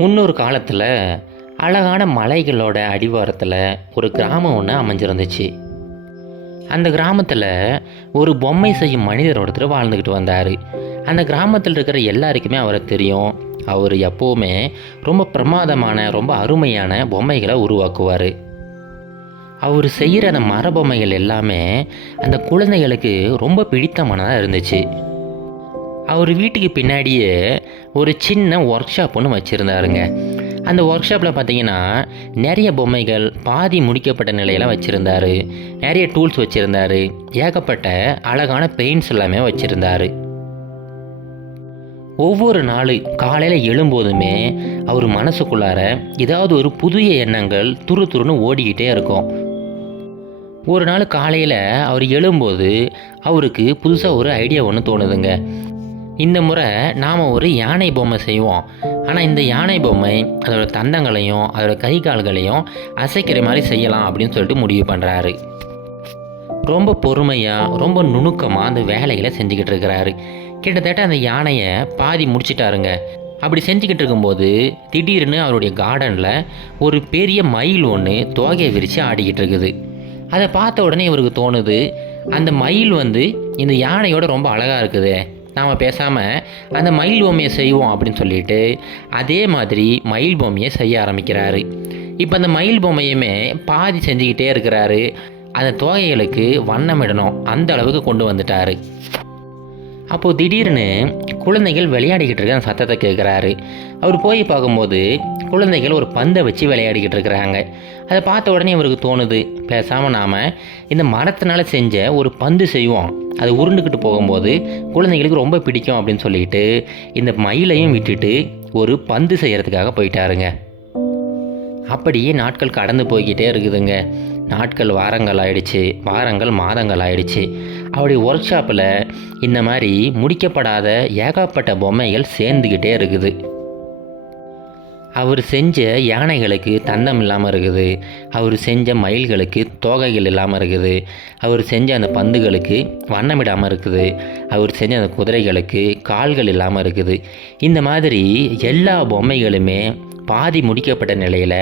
முன்னொரு காலத்தில் அழகான மலைகளோட அடிவாரத்தில் ஒரு கிராமம் ஒன்று அமைஞ்சிருந்துச்சு. அந்த கிராமத்தில் ஒரு பொம்மை செய்யும் மனிதர் ஒருத்தர் வாழ்ந்துக்கிட்டு வந்தார். அந்த கிராமத்தில் இருக்கிற எல்லாருக்குமே அவரை தெரியும். அவர் எப்போவுமே ரொம்ப பிரமாதமான ரொம்ப அருமையான பொம்மைகளை உருவாக்குவார். அவர் செய்கிற அந்த மரபொம்மைகள் எல்லாமே அந்த குழந்தைகளுக்கு ரொம்ப பிடித்தமானதாக இருந்துச்சு. அவர் வீட்டுக்கு பின்னாடியே ஒரு சின்ன ஒர்க் ஷாப் ஒன்று வச்சுருந்தாருங்க. அந்த ஒர்க் ஷாப்பில் பார்த்தீங்கன்னா நிறைய பொம்மைகள் பாதி முடிக்கப்பட்ட நிலையில் வச்சுருந்தார். நிறைய டூல்ஸ் வச்சுருந்தார். ஏகப்பட்ட அழகான பெயிண்ட்ஸ் எல்லாமே வச்சுருந்தார். ஒவ்வொரு நாள் காலையில் எழும்போதுமே அவர் மனசுக்குள்ளார ஏதாவது ஒரு புதிய எண்ணங்கள் துரு துருன்னு ஓடிக்கிட்டே இருக்கும். ஒரு நாள் காலையில் அவர் எழும்போது அவருக்கு புதுசாக ஒரு ஐடியா ஒன்று தோணுதுங்க. இந்த முறை நாம் ஒரு யானை பொம்மை செய்வோம். ஆனால் இந்த யானை பொம்மை அதோட தந்தங்களையும் அதோட கை கால்களையும் அசைக்கிற மாதிரி செய்யலாம் அப்படின்னு சொல்லிட்டு முடிவு பண்ணுறாரு. ரொம்ப பொறுமையாக ரொம்ப நுணுக்கமாக அந்த வேலைகளை செஞ்சுக்கிட்டு இருக்கிறாரு. கிட்டத்தட்ட அந்த யானையை பாதி முடிச்சிட்டாருங்க. அப்படி செஞ்சுக்கிட்டு இருக்கும்போது திடீர்னு அவருடைய கார்டனில் ஒரு பெரிய மயில் ஒன்று தோகையை விரித்து ஆடிக்கிட்டு இருக்குது. அதை பார்த்த உடனே இவருக்கு தோணுது, அந்த மயில் இந்த யானையோட ரொம்ப அழகாக இருக்குது, நாம் பேசாமல் அந்த மயில் பொம்மையை செய்வோம் அப்படின்னு சொல்லிட்டு அதே மாதிரி மயில் பொம்மையை செய்ய ஆரம்பிக்கிறாரு. இப்போ அந்த மயில் பொம்மையுமே பாதி செஞ்சுக்கிட்டே இருக்கிறாரு. அந்த தோகைகளுக்கு வண்ணமிடணும் அந்த அளவுக்கு கொண்டு வந்துட்டார். அப்போது திடீர்னு குழந்தைகள் விளையாடிக்கிட்டு இருக்க அந்த சத்தத்தை கேட்குறாரு. அவர் போய் பார்க்கும்போது குழந்தைகள் ஒரு பந்தை வச்சு விளையாடிக்கிட்டு இருக்கிறாங்க. அதை பார்த்த உடனே இவருக்கு தோணுது, பேசாமல் நாம் இந்த மரத்தினால் செஞ்ச ஒரு பந்து செய்வோம், அது உருண்டுக்கிட்டு போகும்போது குழந்தைகளுக்கு ரொம்ப பிடிக்கும் அப்படின்னு சொல்லிட்டு இந்த மயிலையும் விட்டுட்டு ஒரு பந்து செய்கிறதுக்காக போயிட்டாருங்க. அப்படியே நாட்கள் கடந்து போய்கிட்டே இருக்குதுங்க. நாட்கள் வாரங்கள் ஆயிடுச்சு, வாரங்கள் மாதங்கள் ஆயிடுச்சு. அவருடைய ஒர்க் ஷாப்பில் இந்த மாதிரி முடிக்கப்படாத ஏகப்பட்ட பொம்மைகள் சேர்ந்துக்கிட்டே இருக்குது. அவர் செஞ்ச யானைகளுக்கு தந்தம் இல்லாமல் இருக்குது. அவர் செஞ்ச மயில்களுக்கு தோகைகள் இல்லாமல் இருக்குது. அவர் செஞ்ச அந்த பந்துகளுக்கு வண்ணமிடாமல் இருக்குது. அவர் செஞ்ச அந்த குதிரைகளுக்கு கால்கள் இல்லாமல் இருக்குது. இந்த மாதிரி எல்லா பொம்மைகளுமே பாதி முடிக்கப்பட்ட நிலையில்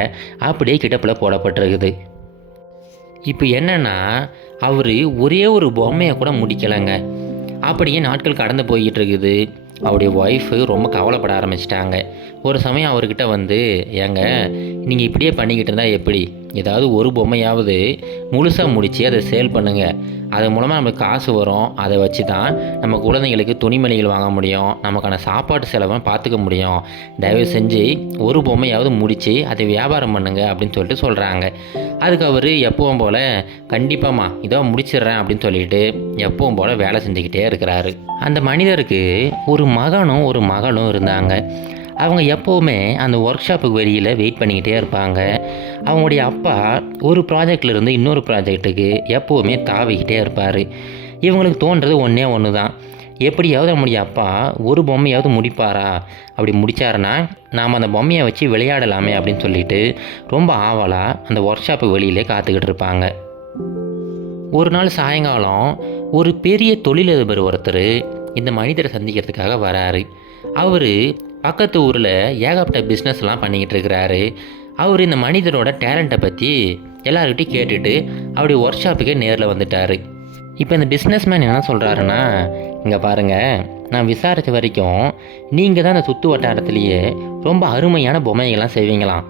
அப்படியே கிடப்பில் போடப்பட்டிருக்குது. இப்போ என்னென்னா அவர் ஒரே ஒரு பொம்மையை கூட முடிக்கலைங்க. அப்படியே நாட்கள் கடந்து போய்கிட்டு இருக்குது. அவருடைய ஒய்ஃபு ரொம்ப கவலைப்பட ஆரம்பிச்சிட்டாங்க. ஒரு சமயம் அவர்கிட்ட ஏங்க நீங்கள் இப்படியே பண்ணிக்கிட்டு இருந்தால் எப்படி, ஏதாவது ஒரு பொம்மையாவது முழுசாக முடித்து அதை சேல் பண்ணுங்கள், அது மூலமாக நமக்கு காசு வரும், அதை வச்சு தான் நம்ம குழந்தைங்களுக்கு துணிமணிகள் வாங்க முடியும், நமக்கான சாப்பாட்டு செலவை பார்த்துக்க முடியும், தயவு செஞ்சு ஒரு பொம்மையாவது முடித்து அதை வியாபாரம் பண்ணுங்க அப்படின்னு சொல்லிட்டு சொல்கிறாங்க. அதுக்கு அவர் எப்பவும் போல் கண்டிப்பாம்மா இதோ முடிச்சிடுறேன் அப்படின்னு சொல்லிட்டு எப்பவும் போல் வேலை செஞ்சுக்கிட்டே இருக்கிறாரு. அந்த மனிதருக்கு ஒரு மகனும் ஒரு மகளும் இருந்தாங்க. அவங்க எப்போவுமே அந்த ஒர்க் ஷாப்புக்கு வெளியில் வெயிட் பண்ணிக்கிட்டே இருப்பாங்க. அவங்களுடைய அப்பா ஒரு ப்ராஜெக்ட்லேருந்து இன்னொரு ப்ராஜெக்ட்டுக்கு எப்போவுமே தாவிக்கிட்டே இருப்பார். இவங்களுக்கு தோன்றது ஒன்று தான், எப்படியாவது நம்முடைய அப்பா ஒரு பொம்மையாவது முடிப்பாரா, அப்படி முடித்தாருன்னா நாம் அந்த பொம்மையை வச்சு விளையாடலாமே அப்படின்னு சொல்லிட்டு ரொம்ப ஆவலாக அந்த ஒர்க் ஷாப்புக்கு வெளியிலே காத்துக்கிட்டு இருப்பாங்க. ஒரு நாள் சாயங்காலம் ஒரு பெரிய தொழிலதிபர் ஒருத்தர் இந்த மனிதரை சந்திக்கிறதுக்காக வராரு. அவர் பக்கத்து ஊரில் ஏகப்பட்ட பிஸ்னஸ்லாம் பண்ணிக்கிட்டு இருக்கிறாரு. அவர் இந்த மனிதரோட டேலண்ட்டை பற்றி எல்லாருக்கிட்டையும் கேட்டுட்டு அவருடைய ஒர்க் ஷாப்புக்கே நேரில் வந்துட்டார். இப்போ இந்த பிஸ்னஸ்மேன் என்ன சொல்கிறாருன்னா, இங்கே பாருங்கள், நான் விசாரித்த வரைக்கும் நீங்கள் தான் அந்த சுற்று வட்டாரத்துலேயே ரொம்ப அருமையான பொம்மைகள்லாம் செய்வீங்களாம்.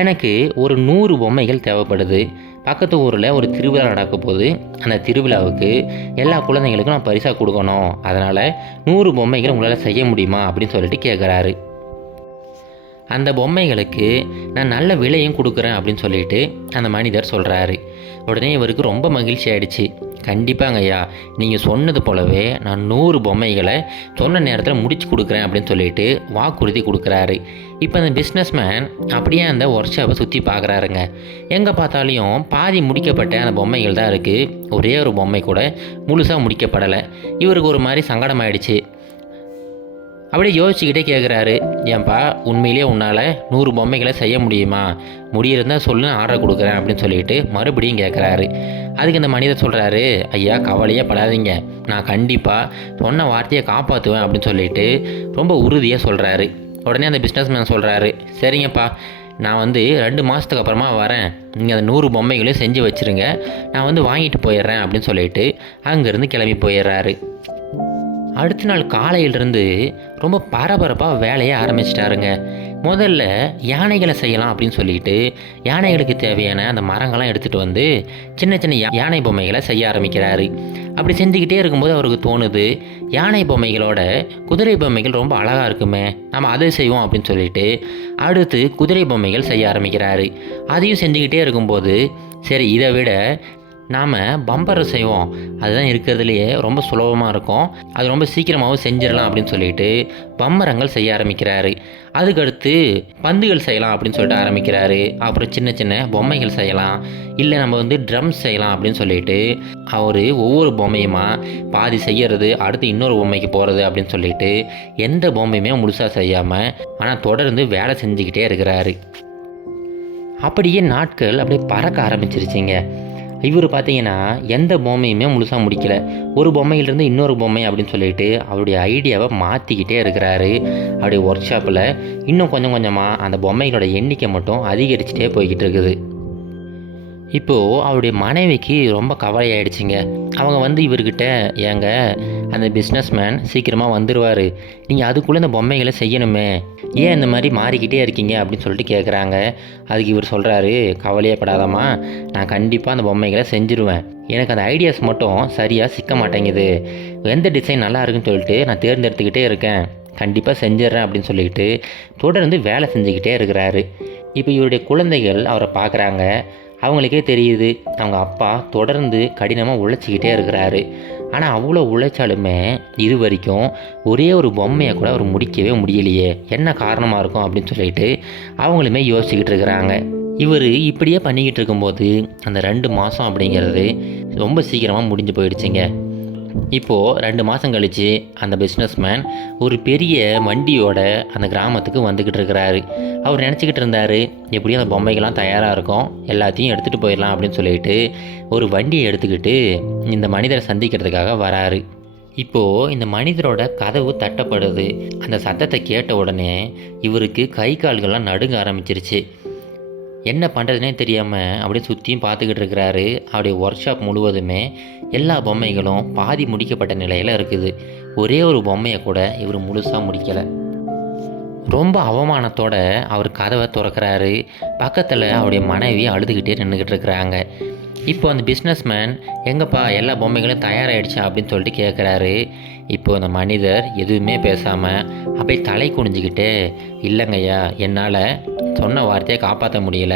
எனக்கு ஒரு 100 பொம்மைகள் தேவைப்படுது. பக்கத்து ஊரில் ஒரு திருவிழா நடக்க போது, அந்த திருவிழாவுக்கு எல்லா குழந்தைங்களுக்கும் நான் பரிசாக கொடுக்கணும், அதனால் 100 பொம்மைகள் உங்களால் செய்ய முடியுமா அப்படின்னு சொல்லிட்டு கேட்குறாரு. அந்த பொம்மைகளுக்கு நான் நல்ல விலையும் கொடுக்குறேன் அப்படின்னு சொல்லிட்டு அந்த மனிதர் சொல்கிறாரு. உடனே இவருக்கு ரொம்ப மகிழ்ச்சி ஆகிடுச்சு. கண்டிப்பாங்க ஐயா, நீங்கள் சொன்னது போலவே நான் 100 பொம்மைகளை சொன்ன நேரத்தில் முடிச்சு கொடுக்குறேன் அப்படின்னு சொல்லிட்டு வாக்குறுதி கொடுக்குறாரு. இப்போ அந்த பிஸ்னஸ்மேன் அப்படியே அந்த ஒர்க் ஷாப்பை சுற்றி பார்க்குறாருங்க. எங்கே பார்த்தாலையும் பாதி முடிக்கப்பட்ட அந்த பொம்மைகள் தான் இருக்குது. ஒரே ஒரு பொம்மை கூட முழுசாக முடிக்கப்படலை. இவருக்கு ஒரு மாதிரி சங்கடமாயிடுச்சு. அப்படியே யோசிச்சுக்கிட்டே கேட்குறாரு, ஏன்பா உண்மையிலே உன்னால் 100 பொம்மைகளை செய்ய முடியுமா, முடியிருந்தால் சொல்லு, ஆர்டர் கொடுக்குறேன் அப்படின்னு சொல்லிட்டு மறுபடியும் கேட்குறாரு. அதுக்கு இந்த மனிதர் சொல்கிறாரு, ஐயா கவலையே படாதீங்க, நான் கண்டிப்பாக சொன்ன வார்த்தையை காப்பாற்றுவேன் அப்படின்னு சொல்லிட்டு ரொம்ப உறுதியாக சொல்கிறாரு. உடனே அந்த பிஸ்னஸ்மேன் சொல்கிறாரு, சரிங்கப்பா, நான் வந்து 2 மாதத்துக்கு அப்புறமா வரேன், நீங்கள் அந்த 100 பொம்மைகளையும் செஞ்சு வச்சுருங்க, நான் வந்து வாங்கிட்டு போயிடுறேன் அப்படின்னு சொல்லிட்டு அங்கேருந்து கிளம்பி போயிடுறாரு. அடுத்த நாள் காலையிலிருந்து ரொம்ப பரபரப்பாக வேலையை ஆரம்பிச்சிட்டாருங்க. முதல்ல யானைகளை செய்யலாம் அப்படின்னு சொல்லிட்டு யானைகளுக்கு தேவையான அந்த மரங்கள்லாம் எடுத்துகிட்டு வந்து சின்ன சின்ன யானை பொம்மைகளை செய்ய ஆரம்பிக்கிறாரு. அப்படி செஞ்சுக்கிட்டே இருக்கும்போது அவருக்கு தோணுது, யானை பொம்மைகளோட குதிரை பொம்மைகள் ரொம்ப அழகாக இருக்குமே, நம்ம அதை செய்வோம் அப்படின்னு சொல்லிட்டு அடுத்து குதிரை பொம்மைகள் செய்ய ஆரம்பிக்கிறாரு. அதையும் செஞ்சுக்கிட்டே இருக்கும்போது, சரி இதை விட நாம் பம்பரை செய்வோம், அதுதான் இருக்கிறதுலையே ரொம்ப சுலபமாக இருக்கும், அது ரொம்ப சீக்கிரமாகவும் செஞ்சிடலாம் அப்படின்னு சொல்லிட்டு பம்பரங்கள் செய்ய ஆரம்பிக்கிறாரு. அதுக்கடுத்து பந்துகள் செய்யலாம் அப்படின்னு சொல்லிட்டு ஆரம்பிக்கிறாரு. அப்புறம் சின்ன சின்ன பொம்மைகள் செய்யலாம், இல்லை நம்ம வந்து ட்ரம்ஸ் செய்யலாம் அப்படின்னு சொல்லிட்டு அவர் ஒவ்வொரு பொம்மையுமா பாதி செய்கிறது, அடுத்து இன்னொரு பொம்மைக்கு போகிறது அப்படின்னு சொல்லிட்டு எந்த பொம்மையுமே முழுசாக செய்யாமல் ஆனால் தொடர்ந்து வேலை செஞ்சுக்கிட்டே இருக்கிறாரு. அப்படியே நாட்கள் அப்படியே பறக்க ஆரம்பிச்சிருச்சிங்க. இவர் பார்த்தீங்கன்னா எந்த பொம்மையுமே முழுசாக முடிக்கல. ஒரு பொம்மையிலேருந்து இன்னொரு பொம்மை அப்படின்னு சொல்லிட்டு அவருடைய ஐடியாவை மாற்றிக்கிட்டே இருக்கிறாரு. அவருடைய ஒர்க் ஷாப்பில் இன்னும் கொஞ்சம் கொஞ்சமாக அந்த பொம்மைகளோட எண்ணிக்கை மட்டும் அதிகரிச்சுட்டே போய்கிட்டு இருக்குது. இப்போது அவருடைய மனைவிக்கு ரொம்ப கவலையாயிடுச்சுங்க. அவங்க வந்து இவர்கிட்ட, ஏங்க அந்த பிஸ்னஸ்மேன் சீக்கிரமாக வந்துடுவார், நீங்கள் அதுக்குள்ளே இந்த பொம்மைகளை செய்யணுமே, ஏன் இந்த மாதிரி மாறிக்கிட்டே இருக்கீங்க அப்படின்னு சொல்லிட்டு கேட்குறாங்க. அதுக்கு இவர் சொல்கிறாரு, கவலையே படாதம்மா, நான் கண்டிப்பாக அந்த பொம்மைகளை செஞ்சுருவேன், எனக்கு அந்த ஐடியாஸ் மட்டும் சரியாக சிக்க மாட்டேங்குது, எந்த டிசைன் நல்லா இருக்குன்னு சொல்லிட்டு நான் தேர்ந்தெடுத்துக்கிட்டே இருக்கேன், கண்டிப்பாக செஞ்சிட்றேன் அப்படின்னு சொல்லிட்டு தொடர்ந்து வேலை செஞ்சுக்கிட்டே இருக்கிறாரு. இப்போ இவருடைய குழந்தைகள் அவரை பார்க்குறாங்க. அவங்களுக்கே தெரியுது, அவங்க அப்பா தொடர்ந்து கடினமாக உழைச்சிக்கிட்டே இருக்கிறாரு. ஆனால் அவ்வளோ உழைச்சாலுமே இது வரைக்கும் ஒரே ஒரு பொம்மையை கூட அவர் முடிக்கவே முடியலையே, என்ன காரணமாக இருக்கும் அப்படின்னு சொல்லிட்டு அவங்களுமே யோசிச்சுக்கிட்டு இருக்கிறாங்க. இவர் இப்படியே பண்ணிக்கிட்டு இருக்கும்போது அந்த 2 மாதம் அப்படிங்கிறது ரொம்ப சீக்கிரமாக முடிஞ்சு போயிடுச்சுங்க. இப்போது 2 மாதம் கழித்து அந்த பிஸ்னஸ்மேன் ஒரு பெரிய வண்டியோட அந்த கிராமத்துக்கு வந்துக்கிட்டு இருக்கிறாரு. அவர் நினச்சிக்கிட்டு இருந்தார், எப்படியும் அந்த பொம்மைகள்லாம் தயாராக இருக்கும், எல்லாத்தையும் எடுத்துகிட்டு போயிடலாம் அப்படின்னு சொல்லிட்டு ஒரு வண்டியை எடுத்துக்கிட்டு இந்த மனிதரை சந்திக்கிறதுக்காக வராரு. இப்போது இந்த மனிதரோட கதவு தட்டப்படுது. அந்த சத்தத்தை கேட்ட உடனே இவருக்கு கை கால்கள்லாம் நடுங்க ஆரம்பிச்சிருச்சு. என்ன பண்ணுறதுனே தெரியாமல் அப்படியே சுற்றியும் பார்த்துக்கிட்டு இருக்கிறாரு. அவருடைய ஒர்க் ஷாப் முழுவதுமே எல்லா பொம்மைகளும் பாதி முடிக்கப்பட்ட நிலையில் இருக்குது. ஒரே ஒரு பொம்மையை கூட இவர் முழுசாக முடிக்கலை. ரொம்ப அவமானத்தோடு அவர் கதவை திறக்கிறாரு. பக்கத்தில் அவருடைய மனைவி அழுதுகிட்டே நின்றுக்கிட்டு இருக்கிறாங்க. இப்போ அந்த பிஸ்னஸ்மேன், எங்கப்பா எல்லா பொம்மைகளும் தயாராகிடுச்சா அப்படின்னு சொல்லிட்டு கேட்குறாரு. இப்போ அந்த மனிதர் எதுவுமே பேசாமல் அப்படியே தலை குனிஞ்சிக்கிட்டு, இல்லைங்கய்யா, என்னால் சொன்ன வார்த்தையை காப்பாற்ற முடியல,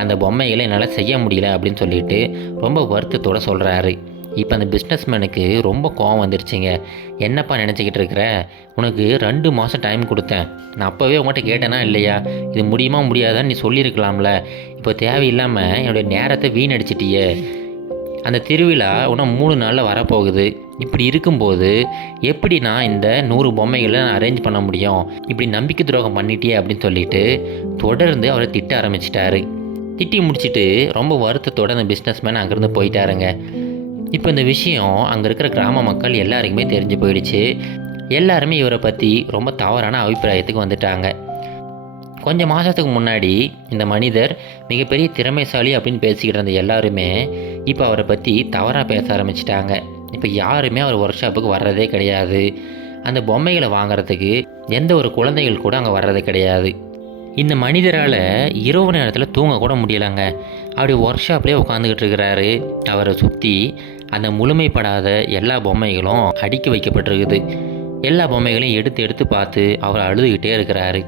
அந்த பொம்மைகளை என்னால் செய்ய முடியல அப்படின்னு சொல்லிட்டு ரொம்ப வருத்தத்தோடு சொல்கிறாரு. இப்போ அந்த பிஸ்னஸ்மேனுக்கு ரொம்ப கோவம் வந்துருச்சுங்க. என்னப்பா நினச்சிக்கிட்டு இருக்கிற, உனக்கு 2 மாதம் டைம் கொடுத்தேன், நான் அப்போவே உங்கள்கிட்ட கேட்டேனா இல்லையா, இது முடியுமா முடியாதான்னு நீ சொல்லியிருக்கலாம்ல, இப்போ தேவையில்லாமல் என்னுடைய நேரத்தை வீணடிச்சிட்டியே, அந்த திருவிழா இன்னும் 3 நாளில் வரப்போகுது, இப்படி இருக்கும்போது எப்படி நான் இந்த 100 பொம்மைகளை நான் அரேஞ்ச் பண்ண முடியும், இப்படி நம்பிக்கை துரோகம் பண்ணிட்டியே அப்படின்னு சொல்லிட்டு தொடர்ந்து அவரை திட்ட ஆரம்பிச்சிட்டாரு. திட்டி முடிச்சுட்டு ரொம்ப வருத்தத்தோடு அந்த பிஸ்னஸ்மேன் அங்கேருந்து போயிட்டாருங்க. இப்போ இந்த விஷயம் அங்கே இருக்கிற கிராம மக்கள் எல்லாருக்குமே தெரிஞ்சு போயிடுச்சு. எல்லாருமே இவரை பற்றி ரொம்ப தவறான அபிப்பிராயத்துக்கு வந்துட்டாங்க. கொஞ்சம் மாதத்துக்கு முன்னாடி இந்த மனிதர் மிகப்பெரிய திறமைசாலி அப்படின்னு பேசிக்கிட்டு இருந்த எல்லாருமே இப்போ அவரை பற்றி தவறாக பேச ஆரம்பிச்சிட்டாங்க. இப்போ யாருமே அவர் ஒர்க் ஷாப்புக்கு வர்றதே கிடையாது. அந்த பொம்மைகளை வாங்குறதுக்கு எந்த ஒரு குழந்தைகள் கூட அங்கே வர்றது கிடையாது. இந்த மனிதரால் இரவு நேரத்தில் தூங்க கூட முடியலைங்க. அப்படி ஒர்க் ஷாப்லேயே உட்காந்துக்கிட்டு இருக்கிறாரு. அவரை சுற்றி அந்த முழுமைப்படாத எல்லா பொம்மைகளும் அடுக்கி வைக்கப்பட்டிருக்குது. எல்லா பொம்மைகளையும் எடுத்து எடுத்து பார்த்து அவர் அழுதுகிட்டே இருக்கிறாரு.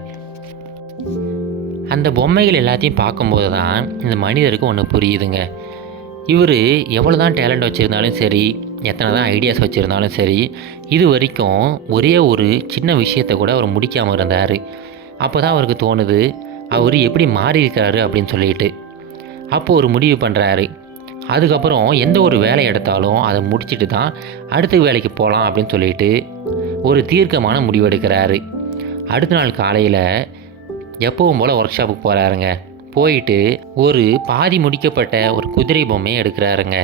அந்த பொம்மைகள் எல்லாத்தையும் பார்க்கும்போது தான் இந்த மனிதருக்கு ஒன்று புரியுதுங்க. இவர் எவ்வளோ தான் டேலண்ட் வச்சுருந்தாலும் சரி, எத்தனை தான் ஐடியாஸ் வச்சுருந்தாலும் சரி, இது வரைக்கும் ஒரே ஒரு சின்ன விஷயத்தை கூட அவர் முடிக்காமல் இருந்தார். அப்போ தான் அவருக்கு தோணுது, அவர் எப்படி மாறி இருக்காரு அப்படின்னு சொல்லிட்டு. அப்போது ஒரு முடிவு பண்ணுறாரு. அதுக்கப்புறம் எந்த ஒரு வேலை எடுத்தாலும் அதை முடிச்சுட்டு தான் அடுத்த வேலைக்கு போகலாம் அப்படின்னு சொல்லிட்டு ஒரு தீர்க்கமான முடிவு எடுக்கிறாரு. அடுத்த நாள் காலையில் எப்பவும் போல் ஒர்க் ஷாப்புக்கு போகிறாருங்க. போயிட்டு ஒரு பாதி முடிக்கப்பட்ட ஒரு குதிரை பொம்மையை எடுக்கிறாருங்க.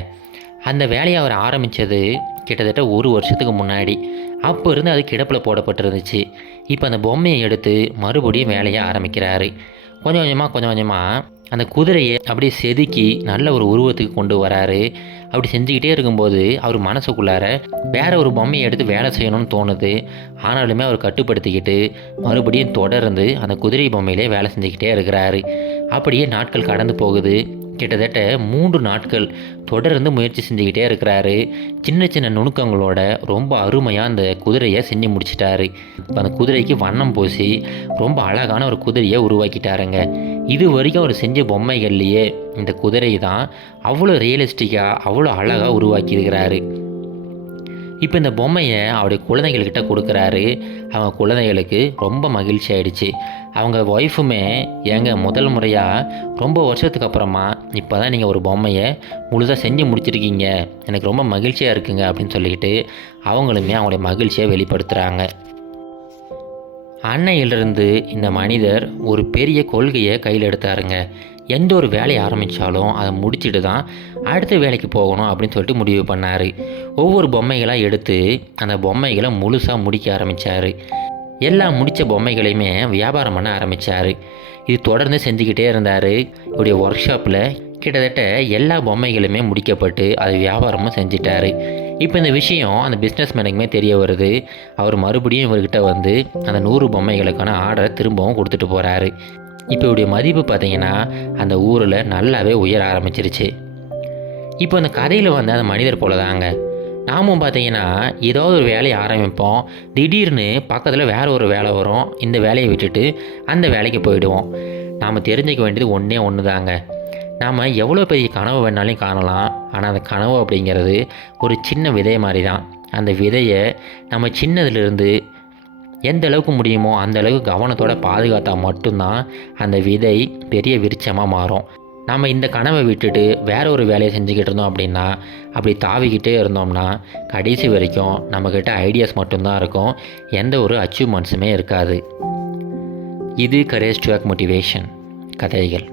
அந்த வேலையை அவர் ஆரம்பித்தது கிட்டத்தட்ட 1 வருஷத்துக்கு முன்னாடி. அப்போ இருந்து அது கிடப்பில் போடப்பட்டிருந்துச்சு. இப்போ அந்த பொம்மையை எடுத்து மறுபடியும் வேலையை ஆரம்பிக்கிறாரு. கொஞ்சம் கொஞ்சமாக அந்த குதிரையை அப்படியே செதுக்கி நல்ல ஒரு உருவத்துக்கு கொண்டு வராரு. அப்படி செஞ்சுக்கிட்டே இருக்கும்போது அவர் மனசுக்குள்ளார வேற ஒரு பொம்மையை எடுத்து வேலை செய்யணும்னு தோணுது. ஆனாலுமே அவர் கட்டுப்படுத்திக்கிட்டு மறுபடியும் தொடர்ந்து அந்த குதிரை பொம்மையிலே வேலை செஞ்சுக்கிட்டே இருக்கிறாரு. அப்படியே நாட்கள் கடந்து போகுது. கிட்டத்தட்ட 3 நாட்கள் தொடர்ந்து முயற்சி செஞ்சுக்கிட்டே இருக்கிறாரு. சின்ன சின்ன நுணுக்கங்களோட ரொம்ப அருமையாக அந்த குதிரையை செஞ்சு முடிச்சிட்டாரு. இப்போ அந்த குதிரைக்கு வண்ணம் பூசி ரொம்ப அழகான ஒரு குதிரையை உருவாக்கிட்டாருங்க. இது வரைக்கும் அவர் செஞ்ச பொம்மைகள்லையே இந்த குதிரை தான் அவ்வளோ ரியலிஸ்டிக்காக அவ்வளோ அழகாக உருவாக்கியிருக்கிறாரு. இப்போ இந்த பொம்மையை அவருடைய குழந்தைகள்கிட்ட கொடுக்குறாரு. அவங்க குழந்தைகளுக்கு ரொம்ப மகிழ்ச்சி ஆயிடுச்சு. அவங்க ஒய்ஃபுமே ஏங்க முதல் முறையாக ரொம்ப வருஷத்துக்கு அப்புறமா இப்போ தான் நீங்கள் ஒரு பொம்மையை முழுதாக செஞ்சு முடிச்சிருக்கீங்க, எனக்கு ரொம்ப மகிழ்ச்சியாக இருக்குங்க அப்படின்னு சொல்லிக்கிட்டு அவங்களுமே அவங்களுடைய மகிழ்ச்சியை வெளிப்படுத்துகிறாங்க. அன்னையிலிருந்து இந்த மனிதர் ஒரு பெரிய கொள்கையை கையில் எடுத்தாருங்க. எந்த ஒரு வேலையை ஆரம்பித்தாலும் அதை முடிச்சுட்டு தான் அடுத்த வேலைக்கு போகணும் அப்படின்னு சொல்லிட்டு முடிவு பண்ணார். ஒவ்வொரு பொம்மைகளாக எடுத்து அந்த பொம்மைகளை முழுசாக முடிக்க ஆரம்பித்தார். எல்லாம் முடித்த பொம்மைகளையுமே வியாபாரம் பண்ண ஆரம்பித்தார். இது தொடர்ந்து செஞ்சுக்கிட்டே இருந்தார். இவருடைய ஒர்க் ஷாப்பில் கிட்டத்தட்ட எல்லா பொம்மைகளுமே முடிக்கப்பட்டு அது வியாபாரமும் செஞ்சிட்டார். இப்போ இந்த விஷயம் அந்த பிஸ்னஸ் மேனுக்குமே தெரிய வருது. அவர் மறுபடியும் இவர்கிட்ட வந்து அந்த 100 பொம்மைகளுக்கான ஆர்டரை திரும்பவும் கொடுத்துட்டு போகிறாரு. இப்போ இவருடைய மதிப்பு பார்த்திங்கன்னா அந்த ஊரில் நல்லாவே உயர ஆரம்பிச்சிருச்சு. இப்போ அந்த கதையில் வந்து அந்த மனிதர் போல தாங்க நாமும் பார்த்திங்கன்னா ஏதாவது ஒரு வேலையை ஆரம்பிப்போம். திடீர்னு பக்கத்தில் வேறு ஒரு வேலை வரும். இந்த வேலையை விட்டுட்டு அந்த வேலைக்கு போயிடுவோம். நாம் தெரிஞ்சிக்க வேண்டியது ஒன்று தாங்க. நாம் எவ்வளோ பெரிய கனவு வேணாலும் காணலாம். ஆனால் அந்த கனவு அப்படிங்கிறது ஒரு சின்ன விதை மாதிரி தான். அந்த விதையை நம்ம சின்னதுலேருந்து எந்த அளவுக்கு முடியுமோ அந்த அளவுக்கு கவனத்தோடு பாதுகாத்தா மட்டும்தான் அந்த விதை பெரிய விருட்சமாக மாறும். நம்ம இந்த கனவை விட்டுட்டு வேற ஒரு வேலையை செஞ்சுக்கிட்டு இருந்தோம் அப்படின்னா, அப்படி தாவிக்கிட்டே இருந்தோம்னா கடைசி வரைக்கும் நம்மக்கிட்ட ஐடியாஸ் மட்டும்தான் இருக்கும், எந்த ஒரு அச்சீவ்மெண்ட்ஸுமே இருக்காது. இது கரேஜ் டு ஆக்ட் மோட்டிவேஷன் கதைகள்.